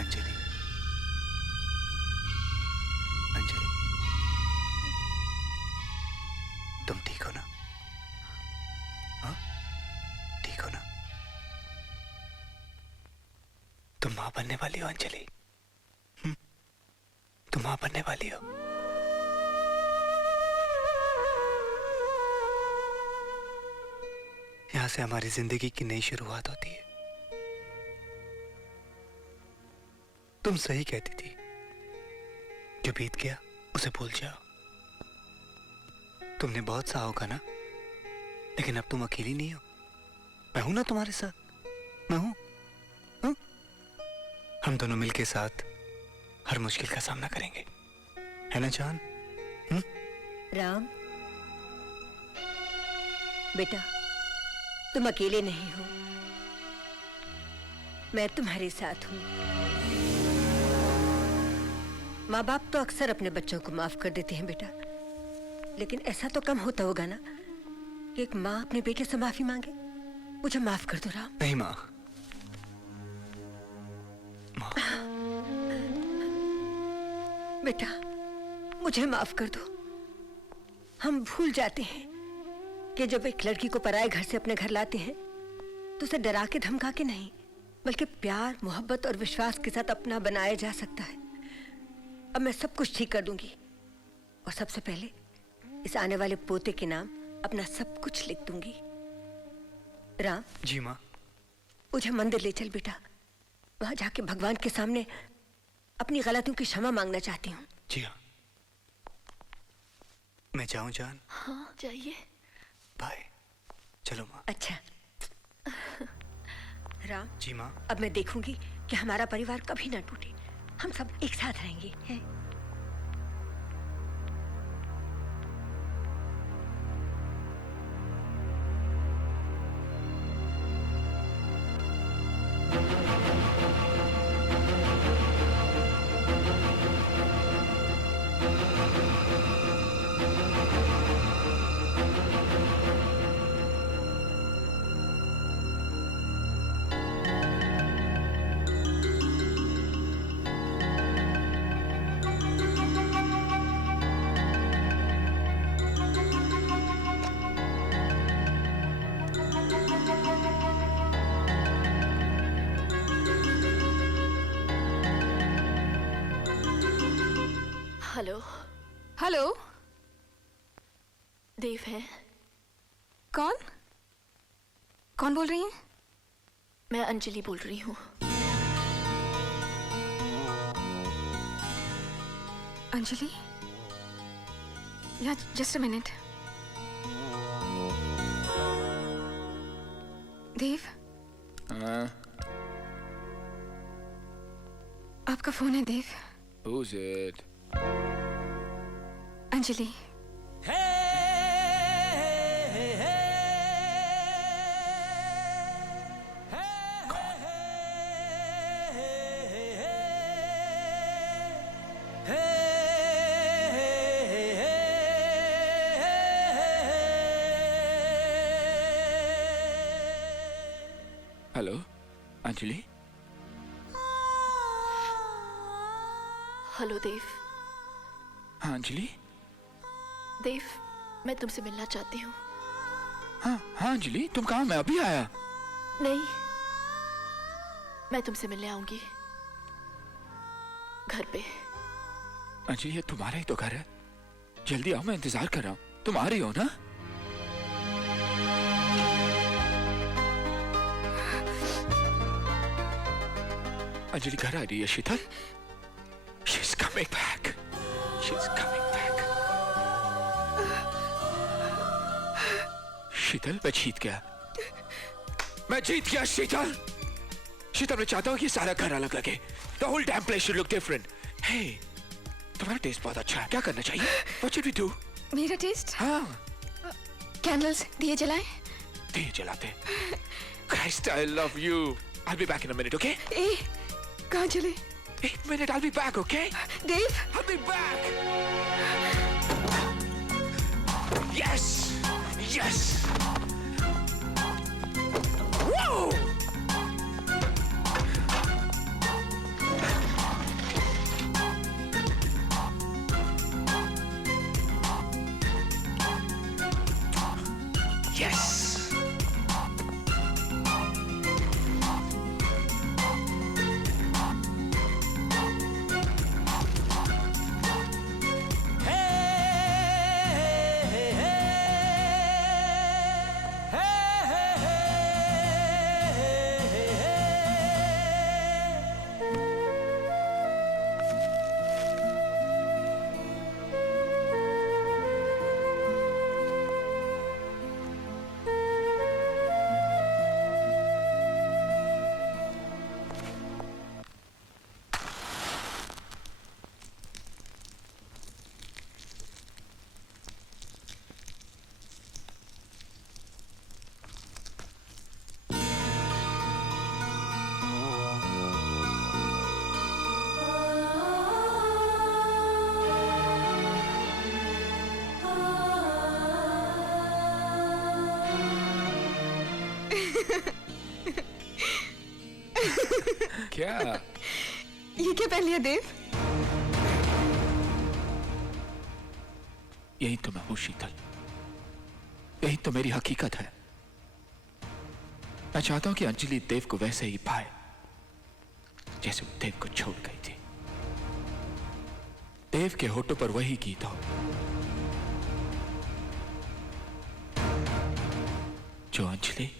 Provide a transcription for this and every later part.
अंजलि, अंजलि, तुम ठीक हो ना? हाँ, ठीक हो ना? तुम मां बनने वाली हो अंजलि। तुम मां बनने वाली हो। यहां से हमारी जिंदगी की नई शुरुआत होती है। तुम सही कहती थी, जो बीत गया उसे भूल जाओ। तुमने बहुत सहा होगा ना, लेकिन अब तुम अकेली नहीं हो। मैं हूं ना तुम्हारे साथ, मैं हूं। हम दोनों मिलके साथ हर मुश्किल का सामना करेंगे, है ना जान? राम बेटा, तुम अकेले नहीं हो, मैं तुम्हारे साथ हूं। माँ बाप तो अक्सर अपने बच्चों को माफ कर देते हैं बेटा, लेकिन ऐसा तो कम होता होगा ना कि एक माँ अपने बेटे से माफी मांगे। मुझे माफ कर दो राम। नहीं माँ, माँ। बेटा मुझे माफ कर दो। हम भूल जाते हैं कि जब एक लड़की को पराये घर से अपने घर लाते हैं तो उसे डरा के धमका के नहीं, बल्कि प्यार, मोहब्बत और विश्वास के साथ अपना बनाया जा सकता है। अब मैं सब कुछ ठीक कर दूंगी और सबसे पहले इस आने वाले पोते के नाम अपना सब कुछ लिख दूंगी। राम जी माँ। मुझे मंदिर ले चल बेटा, वहां जाके भगवान के सामने अपनी गलतियों की क्षमा मांगना चाहती हूँ। जी हाँ, मैं जाऊं जान? हाँ जाइए। बाय। चलो माँ। अच्छा राम जी माँ। अब मैं देखूंगी कि हमारा परिवार कभी ना टूटे, हम सब एक साथ रहेंगे, हैं? हेलो। हेलो, देव है? कौन कौन बोल रही हैं? मैं अंजलि बोल रही हूँ। अंजलि? या जस्ट अ मिनट। देव, आपका फोन है Dev. Who's it? Anjali. Hello Anjali. Hello Dev. हाँ अंजलि। देव, मैं तुमसे मिलना चाहती हूँ। हाँ अंजलि, तुम कहाँ? मैं अभी आया। नहीं, मैं तुमसे मिलने आऊंगी घर पे। अंजलि ये तुम्हारा ही तो घर है, जल्दी आओ, मैं इंतजार कर रहा हूँ। तुम आ रही हो ना? अंजलि घर आ रही है शीतल। She's coming back. She's coming back. शीतल मैं जीत गया, मैं जीत गया शीतल। शीतल मैं चाहता हूँ कि सारा घर अलग लगे। The whole damn place should look different. Hey, तुम्हारा टेस्ट बहुत अच्छा है, क्या करना चाहिए? What should we do? मेरा टेस्ट? हाँ, कैंडल्स, दिए जलाएं? दिए जलाते। Christ, I love you. I'll be back in a minute, okay? ए, कहाँ चले? 1 minute, I'll be back, okay? Dev, I'll be back. Yes, yes. Whoa. क्या? ये क्या पहन लिया देव? यही तो मैं हूं शीतल, यही तो मेरी हकीकत है। मैं चाहता हूं कि अंजलि देव को वैसे ही पाए जैसे वो देव को छोड़ गई थी। देव के होठों पर वही गीत हो जो अंजलि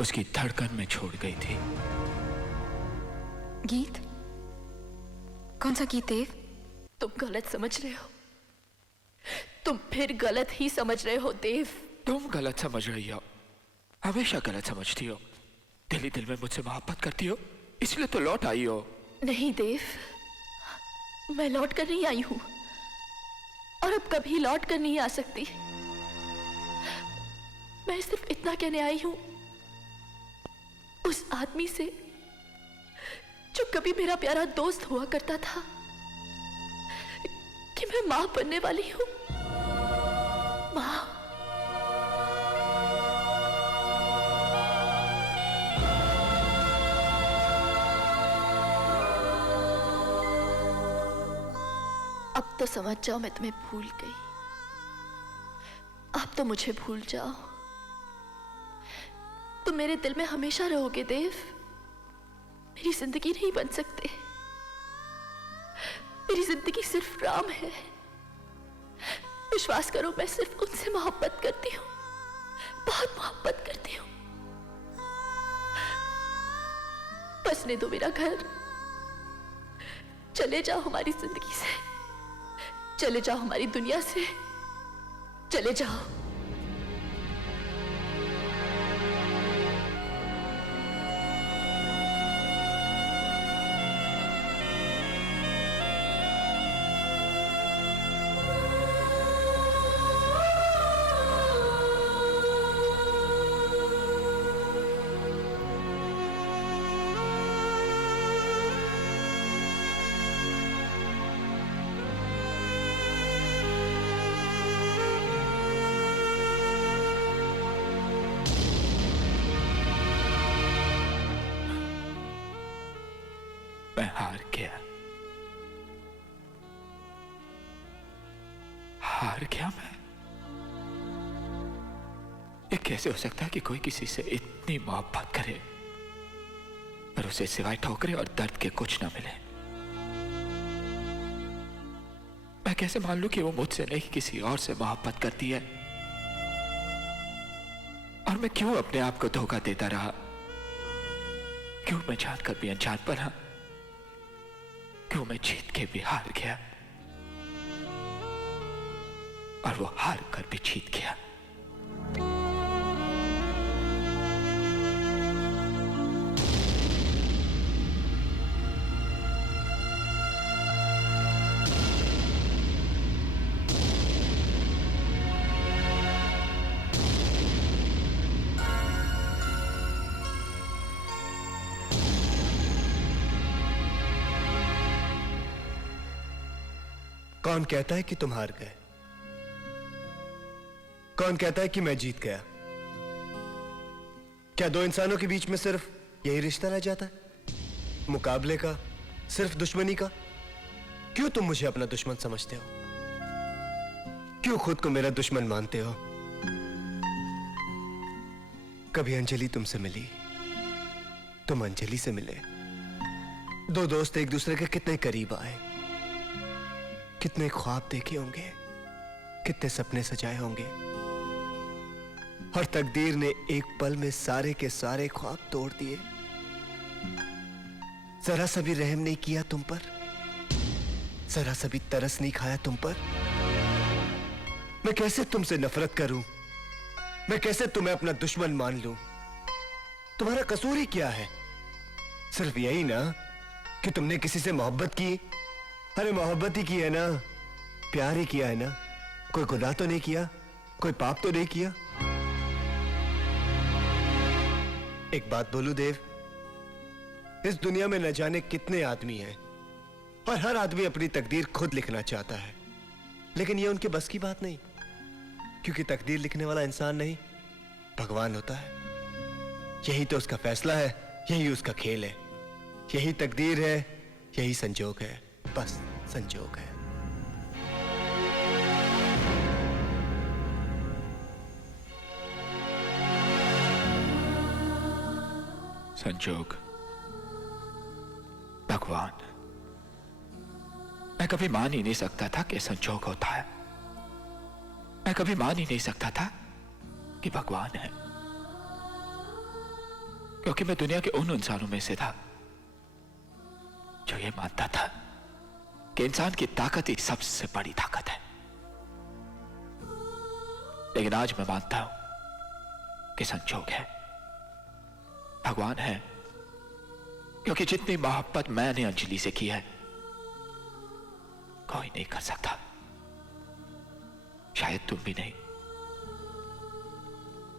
उसकी धड़कन में छोड़ गई थी। गीत? कौन सा गीत देव? तुम गलत समझ रहे हो, तुम फिर गलत ही समझ रहे हो देव। तुम गलत समझ रही हो, हमेशा गलत समझती हो। दिल ही दिल में मुझसे मोहब्बत करती हो, इसलिए तो लौट आई हो। नहीं देव, मैं लौट कर नहीं आई हूं और अब कभी लौट कर नहीं आ सकती। मैं सिर्फ इतना कहने आई हूं उस आदमी से जो कभी मेरा प्यारा दोस्त हुआ करता था कि मैं मां बनने वाली हूं। मां। अब तो समझ जाओ मैं तुम्हें भूल गई। अब तो मुझे भूल जाओ। तुम मेरे दिल में हमेशा रहोगे देव, मेरी जिंदगी नहीं बन सकते। मेरी जिंदगी सिर्फ राम है। विश्वास करो, मैं सिर्फ उनसे मोहब्बत करती हूँ, बहुत मोहब्बत करती हूँ। बसने दो मेरा घर, चले जाओ हमारी जिंदगी से, चले जाओ हमारी दुनिया से, चले जाओ। मैं हार गया, हार गया मैं। ये कैसे हो सकता है कि कोई किसी से इतनी मोहब्बत करे पर उसे सिवाय ठोकरे और दर्द के कुछ ना मिले। मैं कैसे मान लूं कि वो मुझसे नहीं किसी और से मोहब्बत करती है, और मैं क्यों अपने आप को धोखा देता रहा? क्यों मैं जानकर भी अनजान बना? क्यों मैं जीत के भी हार गया और वो हार कर भी जीत गया? कौन कहता है कि तुम हार गए? कौन कहता है कि मैं जीत गया? क्या दो इंसानों के बीच में सिर्फ यही रिश्ता रह जाता है, मुकाबले का, सिर्फ दुश्मनी का? क्यों तुम मुझे अपना दुश्मन समझते हो? क्यों खुद को मेरा दुश्मन मानते हो? कभी अंजलि तुमसे मिली, तुम अंजलि से मिले, दो दोस्त एक दूसरे के कितने करीब आए, कितने ख्वाब देखे होंगे, कितने सपने सजाए होंगे, और तकदीर ने एक पल में सारे के सारे ख्वाब तोड़ दिए। जरा सा भी रहम नहीं किया तुम पर, जरा सा भी तरस नहीं खाया तुम पर। मैं कैसे तुमसे नफरत करूं? मैं कैसे तुम्हें अपना दुश्मन मान लूं? तुम्हारा कसूर ही क्या है? सिर्फ यही ना कि तुमने किसी से मोहब्बत की। अरे मोहब्बत ही की है ना, प्यार ही किया है ना, कोई गुनाह तो नहीं किया, कोई पाप तो नहीं किया। एक बात बोलूं देव, इस दुनिया में न जाने कितने आदमी हैं और हर आदमी अपनी तकदीर खुद लिखना चाहता है, लेकिन यह उनके बस की बात नहीं, क्योंकि तकदीर लिखने वाला इंसान नहीं, भगवान होता है। यही तो उसका फैसला है, यही उसका खेल है। यही तकदीर है, यही संजोग है, बस संजोग है। संजोग, भगवान। मैं कभी मान ही नहीं सकता था कि संजोग होता है। मैं कभी मान ही नहीं सकता था कि भगवान है, क्योंकि मैं दुनिया के उन इंसानों में से था जो ये मानता था कि इंसान की ताकत ही सबसे बड़ी ताकत है। लेकिन आज मैं मानता हूं कि संजोग है, भगवान है, क्योंकि जितनी मोहब्बत मैंने अंजलि से की है कोई नहीं कर सकता, शायद तुम भी नहीं।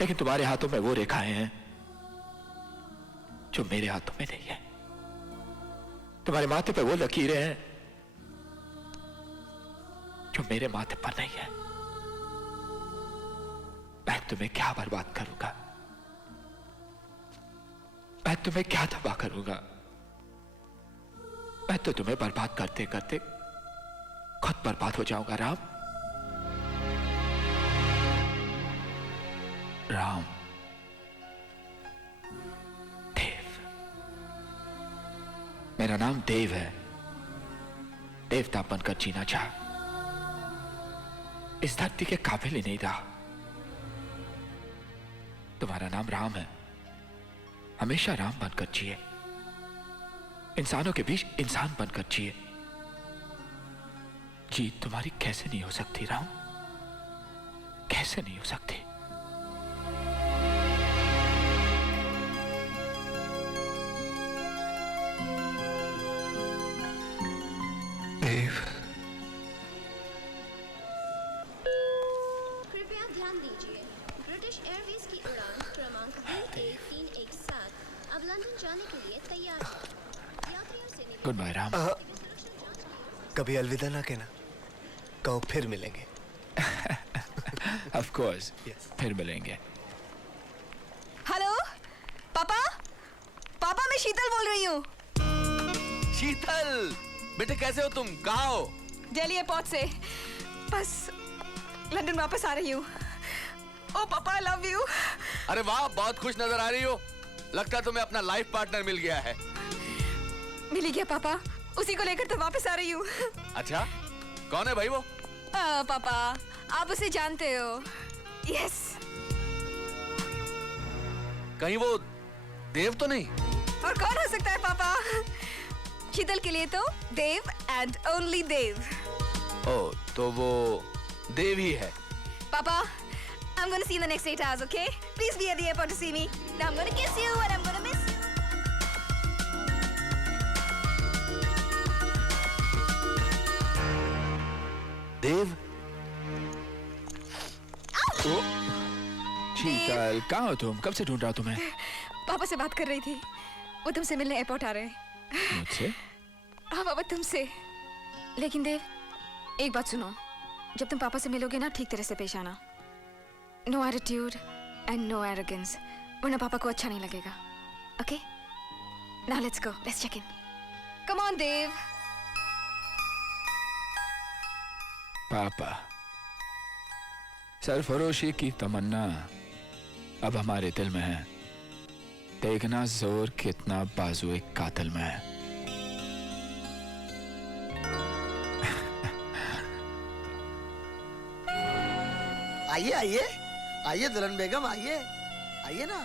लेकिन तुम्हारे हाथों में वो रेखाएं हैं जो मेरे हाथों में नहीं है। तुम्हारे माथे पे वो लकीरें हैं जो मेरे माथे पर नहीं है। मैं तुम्हें क्या बर्बाद करूंगा, मैं तुम्हें क्या तबाह करूंगा। मैं तो तुम्हें बर्बाद करते करते खुद बर्बाद हो जाऊंगा। राम, राम, देव। मेरा नाम देव है। देवता बनकर जीना चाह, इस धरती के काबिल ही नहीं रहा। तुम्हारा नाम राम है, हमेशा राम बनकर जिए, इंसानों के बीच इंसान बनकर जिए। जीत तुम्हारी कैसे नहीं हो सकती राम, कैसे नहीं हो सकती। देव, कृपया ध्यान दीजिए, ब्रिटिश एयरवेज की उड़ान क्रमांक B1317 अब लंदन जाने के लिए तैयार है। यात्रियों से निवेदन गुड बाय राम। है कि सुरक्षा जांच की कभी अलविदा ना कहना, कहो फिर मिलेंगे। Of course, Yes. फिर मिलेंगे। हेलो पापा, पापा मैं शीतल बोल रही हूँ, शीतल, बेटे कैसे हो तुम? कहाँ हो? दिल्ली एयरपोर्ट से बस लंदन वापस आ रही हूँ। ओ पापा, आई लव यू। अरे वाह, बहुत खुश नजर आ रही हो। लगता है तुम्हें अपना लाइफ पार्टनर मिल गया है। मिल ही गया पापा, उसी को लेकर तो वापस आ रही हूँ। अच्छा, कौन है भाई वो? पापा, आप उसे जानते हो। यस। कहीं वो देव तो नहीं? और कौन हो सकता है पापा? शीतल के लिए तो देव एंड ओनली देव। ओ, तो वो देव ही है। Papa, I'm gonna see you in the next 8 hours, okay? Please be at the airport to see me. Now I'm gonna kiss you and I'm gonna miss you. देव? शीतल, कहाँ हो तुम? कब से ढूंढ रहा हूं तुम्हें। पापा से बात कर रही थी, वो तुमसे मिलने एयरपोर्ट आ रहे हैं। मुझसे? हाँ पापा, तुमसे। लेकिन देव, एक बात सुनो, जब तुम पापा से मिलोगे ना, ठीक तरह से पेश आना। No attitude and no arrogance, वरना पापा को अच्छा नहीं लगेगा। Okay? Now let's go, let's check in. Come on Dev. पापा, सरफरोशी की तमन्ना अब हमारे दिल में है। देखना जोर कितना बाजुए कातिल में है। आइए आइए आइए दुल्हन बेगम, आइए आइए ना।